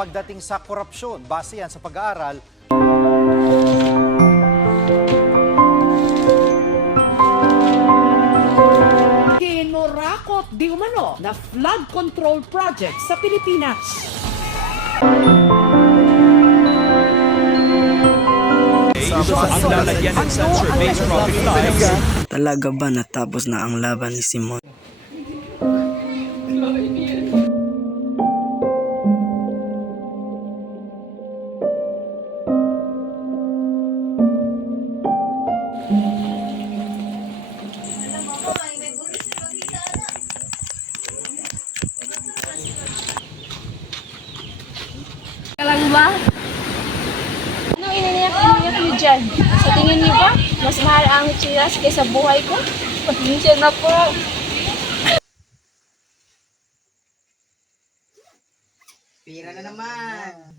pagdating sa korupsyon. Base yan sa pag-aaral. Kinurakot di umano na flood control project sa Pilipinas. Ang lalagyan ng sensor-based traffic lights. Talaga ba natapos na ang laban ni Simon? Lang ba? Anong iniyak niyo dyan? Sa tingin niyo ba, mas mahal ang chiras kaysa buhay ko? Pasensya na po. Pira na naman.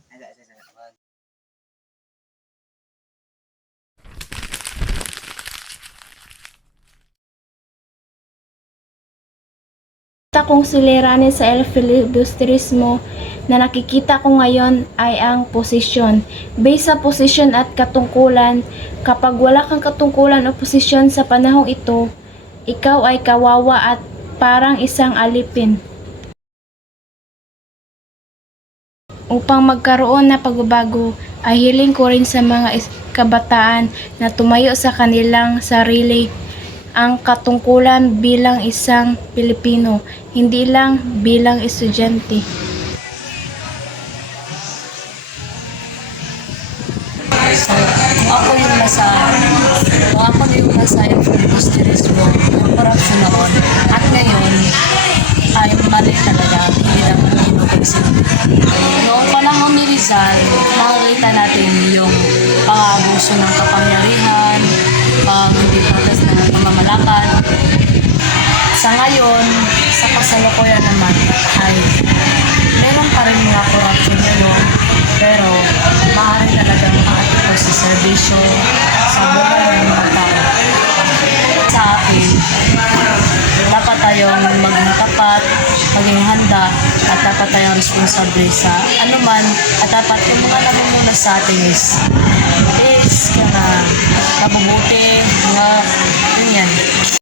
Kita kong suliranin sa filibusterismo na nakikita ko ngayon ay ang posisyon. Based sa posisyon at katungkulan, kapag wala kang katungkulan o posisyon sa panahong ito, ikaw ay kawawa at parang isang alipin. Upang magkaroon na pagbabago, ay hiling ko rin sa mga kabataan na tumayo sa kanilang sarili ang katungkulan bilang isang Pilipino, hindi lang bilang estudyante. So, kung ako yung nasa filibusterismo, ang corruption noon, at ngayon, ay mali talaga, hindi naman inubagsin. Noong panahon ni Rizal, makikita natin yung pang-abuso ng kapangyarihan, hindi patas na pamamalakad. Sa ngayon, sa kasalukuyan naman, ay meron pa rin mga corruption ngayon, pero maaari talagang makaatiko sa serbisyo, sa buhay ng mga tao. Sa akin, dapat tayong maging tapat, maging handa, at dapat tayong responsable sa anuman, at dapat yung mga namumula sa atin is mabubuti, mga ganyan.